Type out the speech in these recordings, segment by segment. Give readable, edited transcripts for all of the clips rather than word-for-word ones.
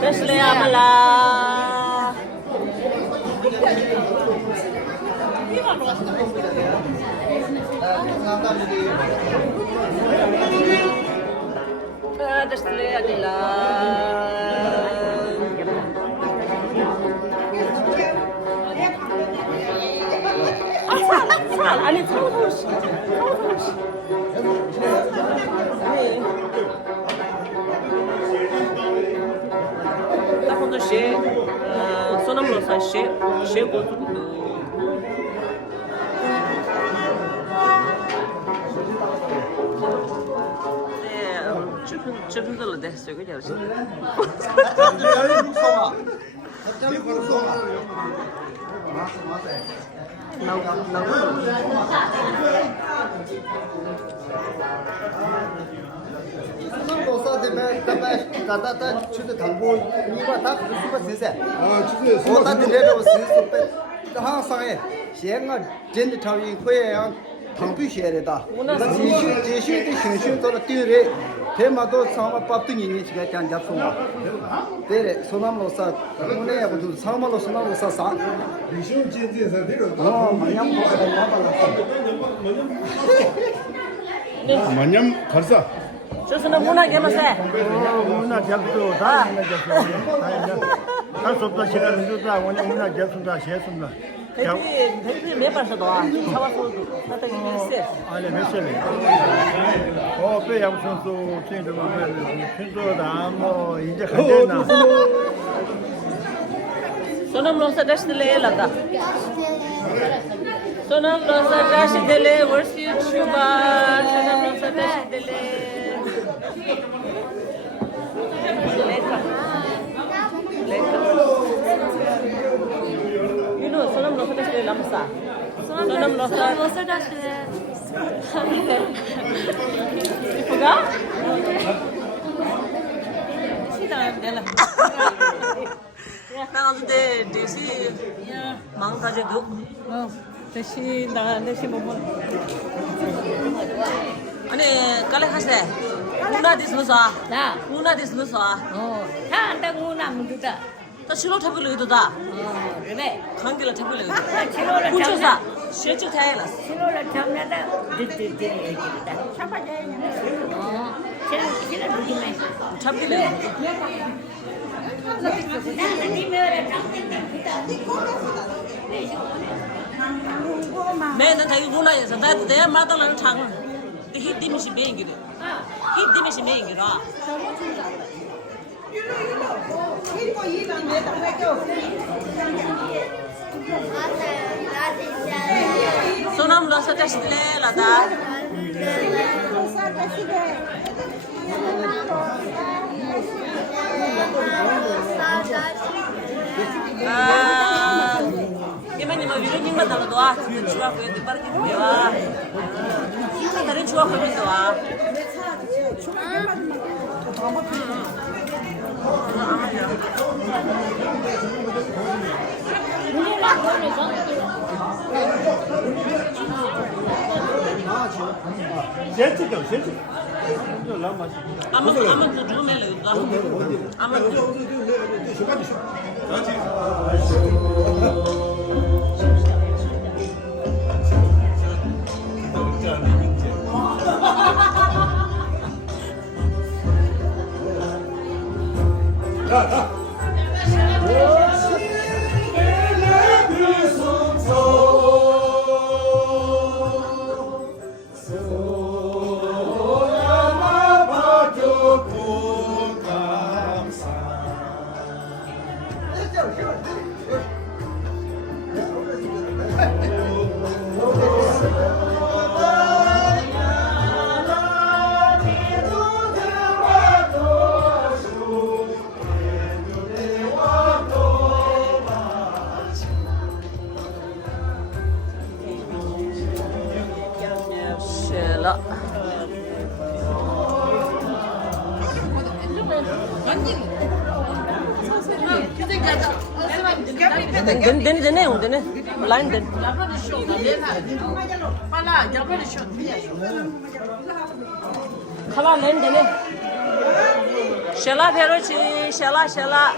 Desle amala. Desle adila. 아니 서울시 나도 시 소나무로서 시고 주변들로 됐어요 그냥 대마도 상마 밥등이 지가 짠 잡송아. 데레 소나무로사 오네야도 상마로 소나무로사 사. 미션 진지에서 내려. 마냥 만년 갈사. 저스는 문화게 마세 문화 잡도 다 문화 잡도 다 속도 시간 주다 오늘 문화 잡수다 시했습니다. 대비 매번 써도 차와서 나타기 있어 아니 메시지. 배양 선수 친구들 뭐 친구다 뭐 이제 간대나. 소나무로서 다시들래 라다 소나무로서 다시들래 월시 추바 소나무로서 다시들래 유노 소나무로서 다시들래 람사 소나무로서 다시들래 이쁘가? 시다 내가 나 어제 대시 망가져도 대시 나 대시 뭐 아니 깔래 하세 누나 디스노사 나 누나 디스노사 다 안다 누나 문두다 또 실로 잡을려 이도다 그래 관계를 잡을려 이도 실로를 붙여서 실적 타야라 실로를 잡는다 dit다 잡아야냐 실로 누기네 잡길래 매는 자기 누나에서 내 마당을 장을 히 디미시 매인기로 히 디미시 매인기로 소나무로 서자시래 라다 이만님 위로님만 나도 와 주하고 얘들 빠르게 와 다른 주하고 얘들 와 아무도 주면 레우다 아무도 되네 라인 된 칼라 랜 되네 샬라 베르치 哎，谢了谢了。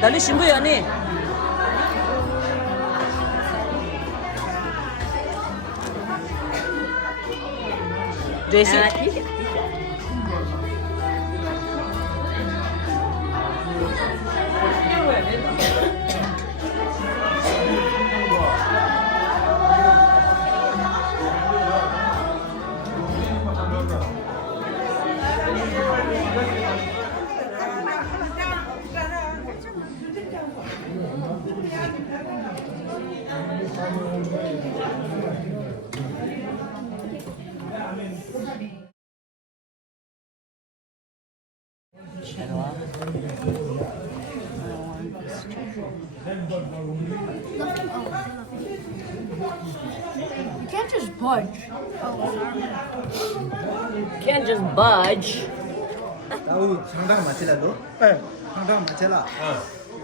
那你信不信你？这些。You can't just budge. Can't just budge. 나우 상당 맞지라도? 네. 상당 맞지라.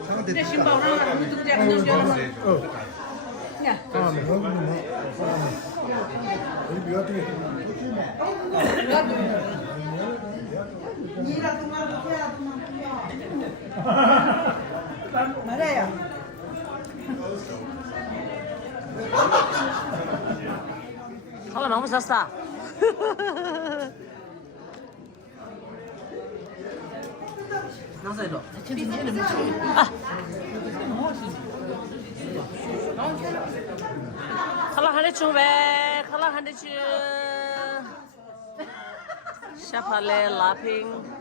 상대 됐다. 말해요. 칼라 너무 쌌어. 나서이로. 칼라 한대 왜? 칼라 한대 주. 샤팔레 라핑.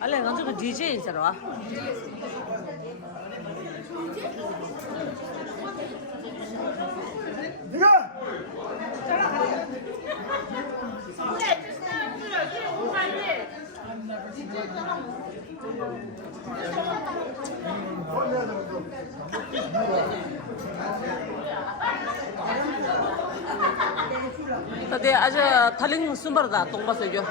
알레 먼저 그 DJ 있어라. 네가 근데 아주 달링 순바르다 똥바서 이겨.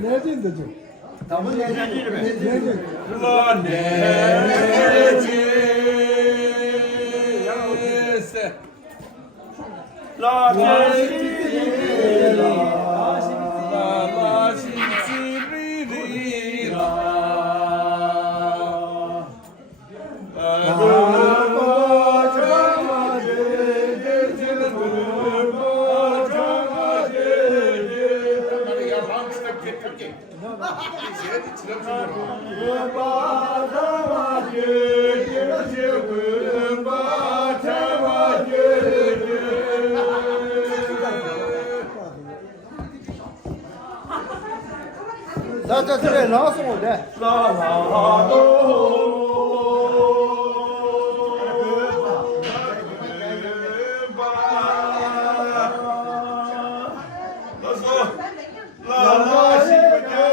내진도죠. 나무 내지. 자, 그래, 나왔어, 네. 라라시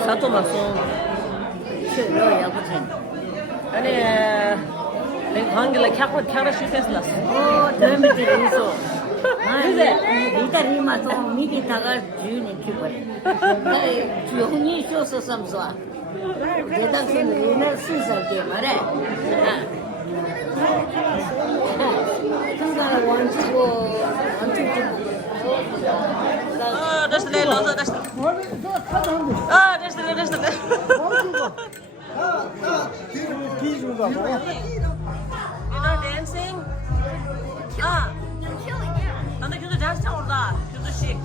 사또 맛소. 아니, 내가 관계를 캬라 슈페스라스. 드라마들 있어. 그래. 이따리마 좀 미리 다가 주니 키버래. 주훈이 쇼서 삼소아. 대단한 이나 신사게 말해. 그가 원치고 that's the loser, that's the. That's the. 기준가 뭐? You know dancing? 근데 그거 댄스 orada. 그거 식.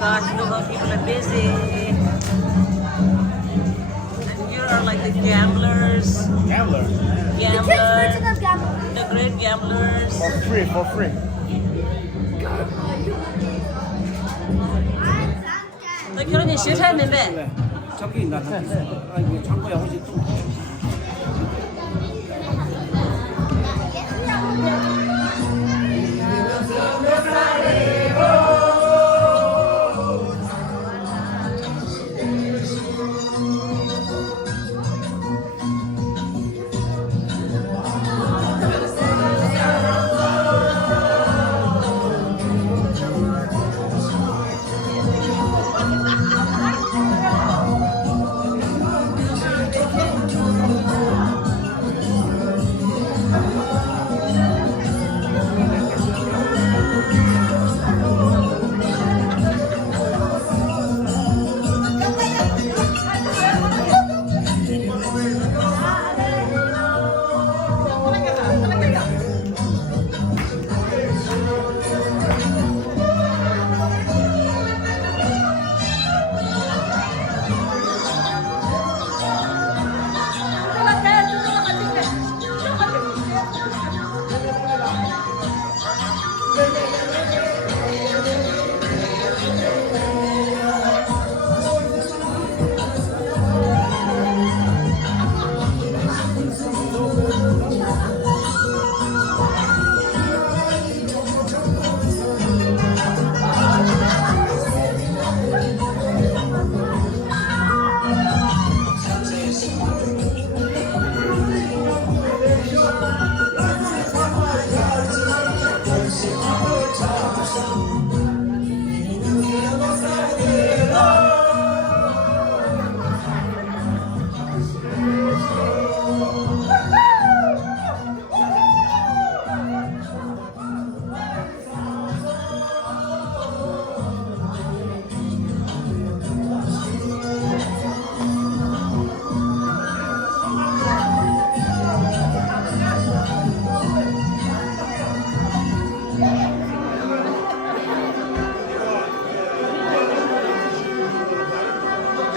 Gosh, you know how people are busy. And you are like the gamblers. Gambler. The great gamblers. For free. 너 결혼이 싫다는데. 저기 나 이거 창고에 혹시 좀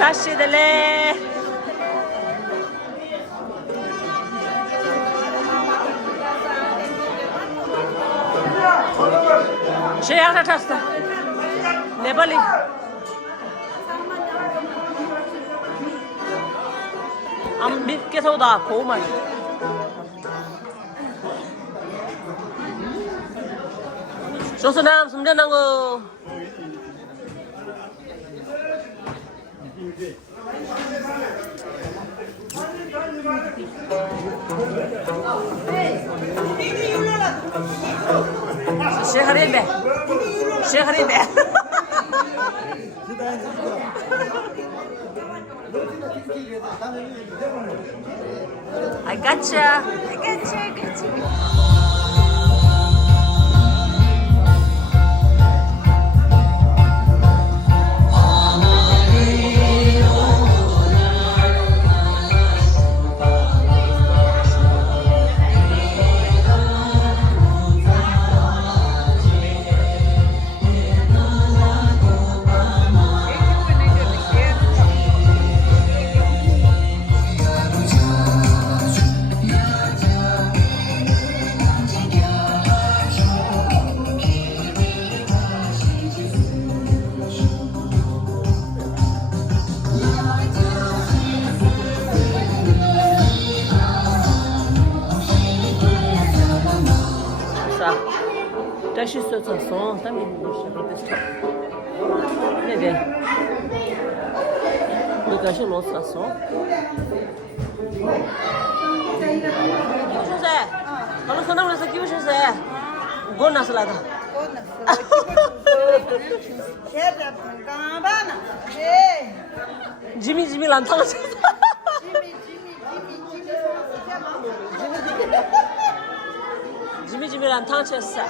다시 들래. शेयर ठसता नेपाली आम्ही के सौदा कोमल 조선남 숨겨놓은 거 시하리베 시하리베 I gotcha. I gotcha. I gotcha. 다시 써서 담이 시작했어. 네네. 이거 좀 넣었어. 기부셔세. kalau senang rasa 기부셔세. gon nasalada. 지미 란탕. 지미 란탕 쳤어.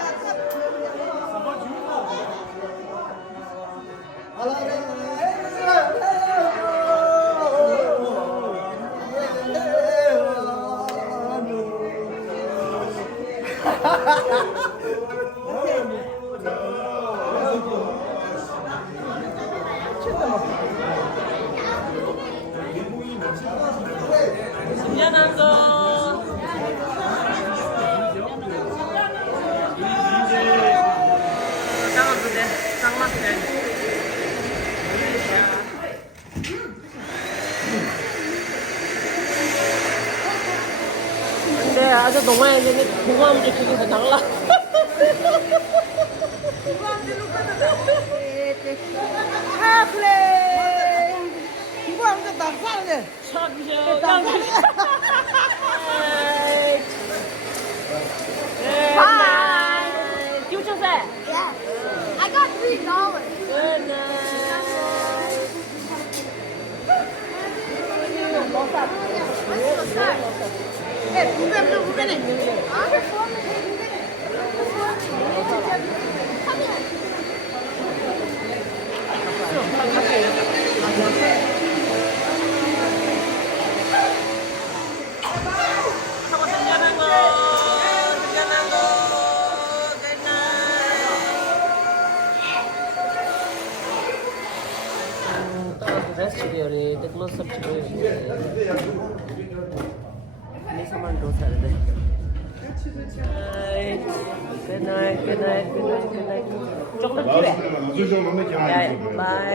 신기한 거. 짱아프네. 짱맛네. 근데 아주 동화에 있는 공감제 중에서 달라. 이거 아무튼 나 사는데. 참으셔. Bye. 기부쳐세. Yeah. I got $3. Good night. 네, 구매네. 하고 생겨난 거. Good night. Rest भी हो रही है देख लो सब चीजें नहीं सामान दो सारे दे good night चॉकलेट 나중에 बाय